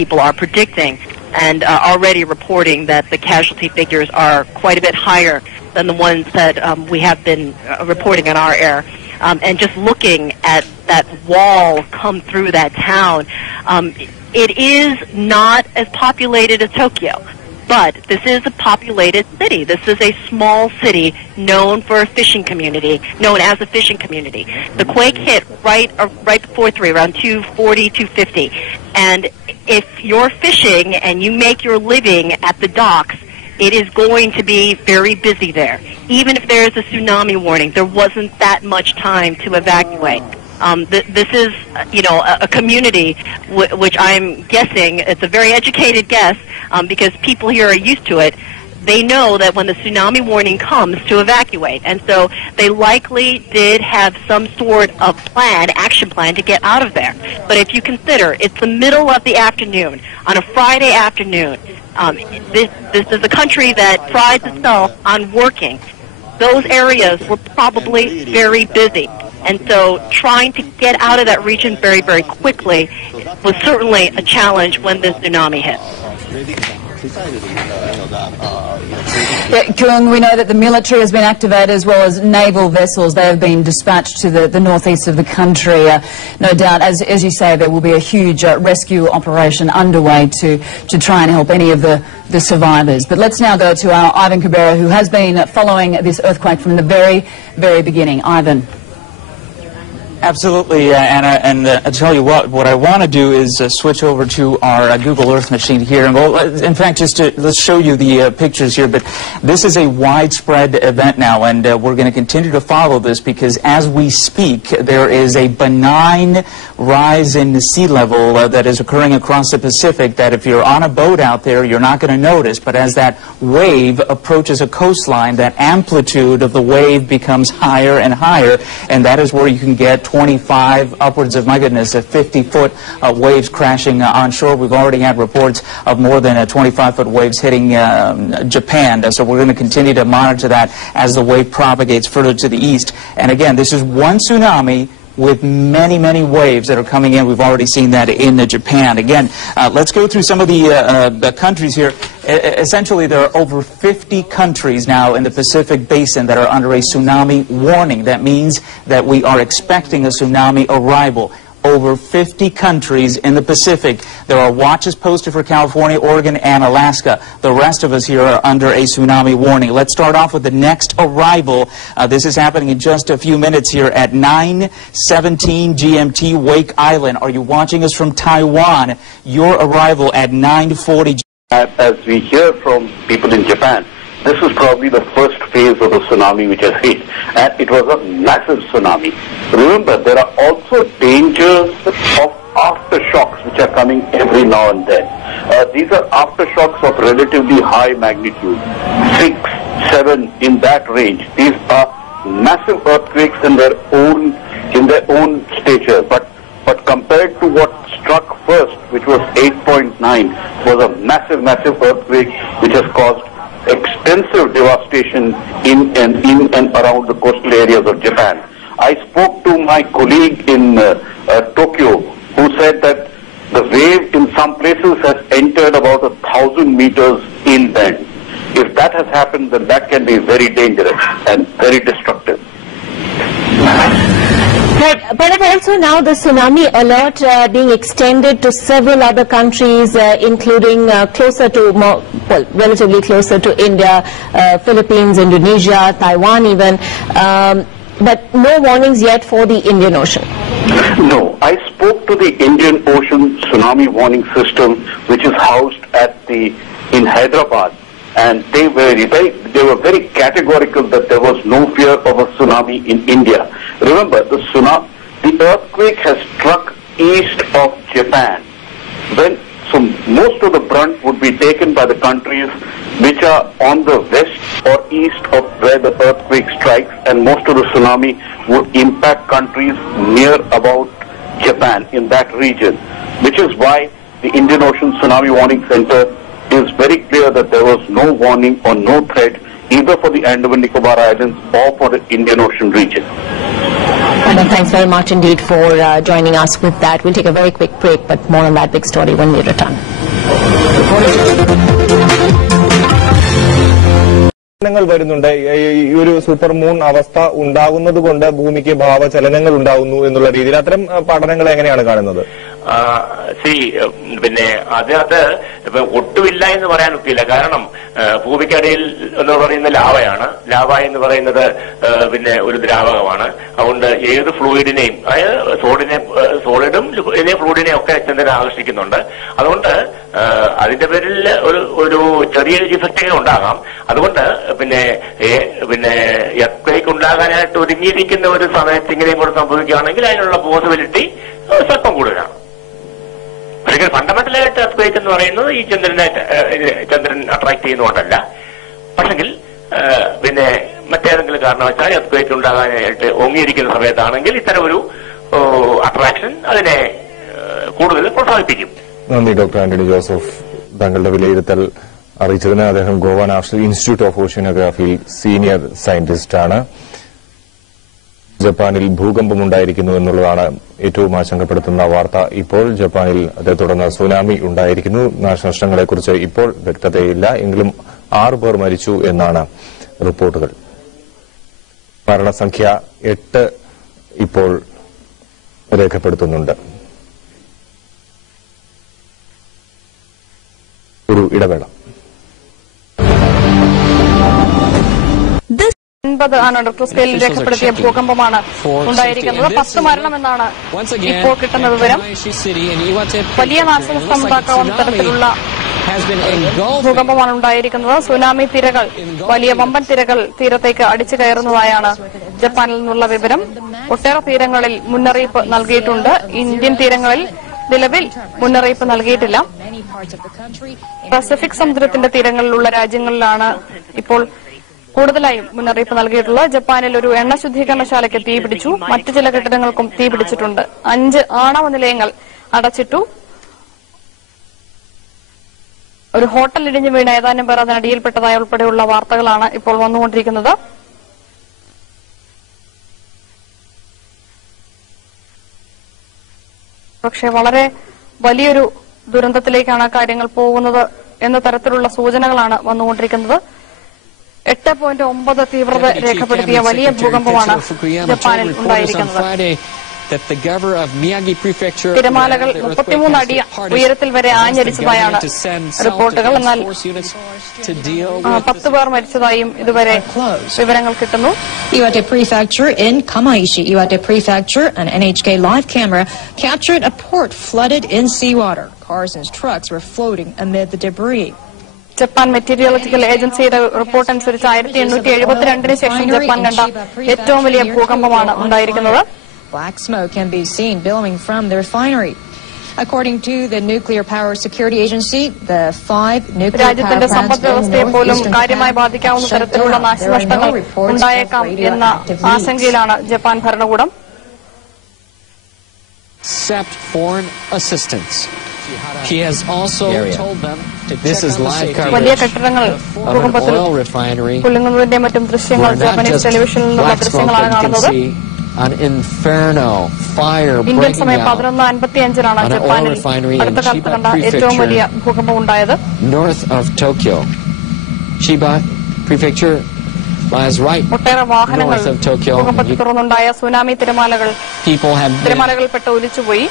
people are predicting and already reporting that the casualty figures are quite a bit higher than the ones that we have been reporting in our air. And just looking at that wall come through that town, it is not as populated as Tokyo. But this is a populated city. This is a small city known for a fishing community, known as a fishing community. The quake hit right before 3, around 2:40, 2:50. And if you're fishing and you make your living at the docks, it is going to be very busy there. Even if there is a tsunami warning, there wasn't that much time to evacuate. This is, a community which I'm guessing, it's a very educated guess, because people here are used to it. They know that when the tsunami warning comes to evacuate, and so they likely did have some sort of action plan to get out of there. But if you consider it's the middle of the afternoon, on a Friday afternoon, this is a country that prides itself on working. Those areas were probably very busy. And so trying to get out of that region very, very quickly was certainly a challenge when this tsunami hit. Kyung, we know that the military has been activated as well as naval vessels. They have been dispatched to the northeast of the country. No doubt, as you say, there will be a huge rescue operation underway to try and help any of the survivors. But let's now go to our Ivan Cabrera, who has been following this earthquake from the very, very beginning. Ivan. Absolutely, Anna, and I tell you what I want to do is switch over to our Google Earth machine here. And in fact, let's show you the pictures here, but this is a widespread event now, and we're going to continue to follow this because as we speak, there is a benign rise in the sea level that is occurring across the Pacific that if you're on a boat out there, you're not going to notice, but as that wave approaches a coastline, that amplitude of the wave becomes higher and higher, and that is where you can get 25, upwards of, my goodness, 50-foot waves crashing onshore. We've already had reports of more than 25-foot waves hitting Japan. So we're going to continue to monitor that as the wave propagates further to the east. And again, this is one tsunami with many, many waves that are coming in. We've already seen that in Japan. Again, let's go through some of the countries here. Essentially, there are over 50 countries now in the Pacific Basin that are under a tsunami warning. That means that we are expecting a tsunami arrival. Over 50 countries in the Pacific. There are watches posted for California, Oregon, and Alaska. The rest of us here are under a tsunami warning. Let's start off with the next arrival. This is happening in just a few minutes here at 9:17 GMT, Wake Island. Are you watching us from Taiwan? Your arrival at 9:40. As we hear from people in Japan, this is probably the first phase of the tsunami which has hit, and it was a massive tsunami. Remember, there are also dangers of aftershocks which are coming every now and then. These are aftershocks of relatively high magnitude, 6, 7 in that range. These are massive earthquakes in their own stature, but compared to what struck first, which was 8.9, was a massive earthquake which has caused extensive devastation in and around the coastal areas of Japan. I spoke to my colleague in Tokyo, who said that the wave in some places has entered about 1,000 meters inland. If that has happened, then that can be very dangerous and very destructive. But also now the tsunami alert being extended to several other countries, including relatively closer to India, Philippines, Indonesia, Taiwan even, but no warnings yet for the Indian Ocean. No, I spoke to the Indian Ocean tsunami warning system, which is housed in Hyderabad, and they were very categorical that there was no fear of a tsunami in India. Remember, the earthquake has struck east of Japan. So most of the brunt would be taken by the countries which are on the west or east of where the earthquake strikes, and most of the tsunami would impact countries near about Japan in that region, which is why the Indian Ocean Tsunami Warning Center is very clear that there was no warning or no threat either for the Andaman Nicobar Islands or for the Indian Ocean region. Thanks very much indeed for joining us with that. We'll take a very quick break, but more on that big story when we return. വരുന്നുണ്ട്. ഈ ഒരു super moon അവസ്ഥ ഉണ്ടാകുന്നത് കൊണ്ട് ഭൂമിക്ക് ഭാവചലനങ്ങൾ ഉണ്ടാകുന്നു എന്നുള്ള രീതിയിൽ അത്തരം പഠനങ്ങൾ എങ്ങനെയാണ് കാണുന്നത്? പിന്നെ അതിനകത്ത് ഒട്ടുമില്ല എന്ന് പറയാൻ ഒക്കില്ല. കാരണം ഭൂമിക്കടിയിൽ എന്ന് പറയുന്ന ലാവയാണ്. ലാവ എന്ന് പറയുന്നത് പിന്നെ ഒരു ദ്രാവകമാണ്. അതുകൊണ്ട് ഏത് ഫ്ലൂയിഡിനെയും, അതായത് സോളിഡും ഫ്ലൂയിഡിനെയും ഒക്കെ ചന്ദ്രൻ ആകർഷിക്കുന്നുണ്ട്. അതുകൊണ്ട് അതിന്റെ പേരിൽ ഒരു ചെറിയ ഇഫക്റ്റ് ഉണ്ടാകാം. അതുകൊണ്ട് പിന്നെ എർത്ത് ഉണ്ടാകാനായിട്ട് ഒരുങ്ങിയിരിക്കുന്ന ഒരു സമയത്ത് ഇങ്ങനെയും കൂടെ സംഭവിക്കുകയാണെങ്കിൽ അതിനുള്ള പോസിബിലിറ്റി സ്വല്പം കൂടുതലാണ്. പക്ഷേ ഫണ്ടമെന്റലായിട്ട് എർത്ത് എന്ന് പറയുന്നത് ഈ ചന്ദ്രൻ അട്രാക്ട് ചെയ്യുന്നതുകൊണ്ടല്ല. പക്ഷെങ്കിൽ പിന്നെ മറ്റേതെങ്കിലും കാരണവശാൽ എർത്ത് ഉണ്ടാകാനായിട്ട് ഒങ്ങിയിരിക്കുന്ന സമയത്താണെങ്കിൽ ഇത്തരം ഒരു അട്രാക്ഷൻ അതിനെ കൂടുതൽ പ്രോത്സാഹിപ്പിക്കും. നന്ദി ഡോക്ടർ ആന്റണി ജോസഫ്. താങ്കളുടെ വിലയിരുത്തൽ അറിയിച്ചതിന്. അദ്ദേഹം ഗോവ നാഷണൽ ഇൻസ്റ്റിറ്റ്യൂട്ട് ഓഫ് ഓഷ്യനോഗ്രാഫിയിൽ സീനിയർ സയന്റിസ്റ്റാണ്. ജപ്പാനിൽ ഭൂകമ്പമുണ്ടായിരിക്കുന്നു എന്നുള്ളതാണ് ഏറ്റവും ആശങ്കപ്പെടുത്തുന്ന വാർത്ത. ഇപ്പോൾ ജപ്പാനിൽ അതേ തുടർന്ന് സുനാമി ഉണ്ടായിരിക്കുന്നു. നാശനഷ്ടങ്ങളെക്കുറിച്ച് ഇപ്പോൾ വ്യക്തതയില്ല. എങ്കിലും 6 പേർ മരിച്ചു എന്നാണ് റിപ്പോർട്ടുകൾ. മരണസംഖ്യ 8 ഇപ്പോൾ രേഖപ്പെടുത്തുന്നുണ്ട്. ഒരു ഇടവേള. 9 ആണ് റിക്ടർ സ്കെയിലിൽ രേഖപ്പെടുത്തിയ ഭൂകമ്പമാണ് ഉണ്ടായിരിക്കുന്നത്. 10 മരണമെന്നാണ് ഇപ്പോൾ കിട്ടുന്ന വിവരം. വലിയ നാശനഷ്ടം ഉണ്ടാക്കാവുന്ന തരത്തിലുള്ള ഭൂകമ്പമാണ് ഉണ്ടായിരിക്കുന്നത്. സുനാമി തിരകൾ, വലിയ വമ്പൻ തിരകൾ തീരത്തേക്ക് അടിച്ചു കയറുന്നതായാണ് ജപ്പാനിൽ നിന്നുള്ള വിവരം. ഒട്ടേറെ തീരങ്ങളിൽ മുന്നറിയിപ്പ് നൽകിയിട്ടുണ്ട്. ഇന്ത്യൻ തീരങ്ങളിൽ നിലവിൽ മുന്നറിയിപ്പ് നൽകിയിട്ടില്ല. പസഫിക് സമുദ്രത്തിന്റെ തീരങ്ങളിലുള്ള രാജ്യങ്ങളിലാണ് ഇപ്പോൾ കൂടുതലായും മുന്നറിയിപ്പ് നൽകിയിട്ടുള്ളത്. ജപ്പാനിൽ ഒരു എണ്ണ ശുദ്ധീകരണശാലയ്ക്ക് തീപിടിച്ചു. മറ്റു ചില കെട്ടിടങ്ങൾക്കും തീപിടിച്ചിട്ടുണ്ട്. 5 ആണവ നിലയങ്ങൾ അടച്ചിട്ടു. ഒരു ഹോട്ടൽ ഇടിഞ്ഞു വീണ് ഏതാനും പേർ അതിനടിയിൽപ്പെട്ടതായി ഉൾപ്പെടെയുള്ള വാർത്തകളാണ് ഇപ്പോൾ വന്നുകൊണ്ടിരിക്കുന്നത്. പക്ഷേ വളരെ വലിയൊരു ദുരന്തത്തിലേക്കാണ് കാര്യങ്ങൾ പോകുന്നത് എന്ന തരത്തിലുള്ള സൂചനകളാണ് വന്നുകൊണ്ടിരിക്കുന്നത്. 8.9 തീവ്രത രേഖപ്പെടുത്തിയ വലിയ ഭൂകമ്പമാണ് ജപ്പാനിൽ ഉണ്ടായിരിക്കുന്നത്. തിരമാലകൾ 33 അടി ഉയരത്തിൽ വരെ ആഞ്ഞടിച്ചതായാണ് റിപ്പോർട്ടുകൾ. എന്നാൽ 10 പേർ മരിച്ചതായും ഇതുവരെ വിവരങ്ങൾ കിട്ടുന്നു. Iwate Prefecture in Kamaishi. Iwate Prefecture, an NHK live camera captured a port flooded in seawater. Cars and trucks were floating amid the debris. Japan meteorological ഏജൻസിയുടെ റിപ്പോർട്ട് അനുസരിച്ച് 1872 ശേഷം ജപ്പാൻ കണ്ട ഏറ്റവും വലിയ ഭൂകമ്പമാണ് ഉണ്ടായിരിക്കുന്നത്. Black smoke can be seen billowing from the refinery. According to the Nuclear Power Security Agency, the 5 nuclear രാജ്യത്തിന്റെ സമ്പദ്വ്യവസ്ഥയെ പോലും കാര്യമായി ബാധിക്കാവുന്ന തരത്തിലുള്ള നാശനഷ്ടങ്ങൾ ഉണ്ടായേക്കാം എന്ന ആശങ്കയിലാണ് ജപ്പാൻ ഭരണകൂടം. Accept foreign assistance. He has also told them this is live വലിയ കെട്ടിടങ്ങൾ ഭൂകമ്പത്തിൽ കുലുങ്ങുന്നതിന്റെ മറ്റും ദൃശ്യങ്ങൾ ജാപ്പനീസ് ടെലിവിഷനിൽ നിന്നുള്ള ദൃശ്യങ്ങളാണ് കാണുന്നത്. ഇന്ത്യൻ സമയം 11:55 ജപ്പാനിൽ അടുത്ത കാലത്ത് കണ്ട ഏറ്റവും വലിയ ഭൂകമ്പം ഉണ്ടായത്. ഒട്ടേറെ വാഹനങ്ങൾ ഭൂകമ്പത്തിൽ തുറന്നുണ്ടായ സുനാമി തിരമാലകളിൽപ്പെട്ട് ഒലിച്ചുപോയി.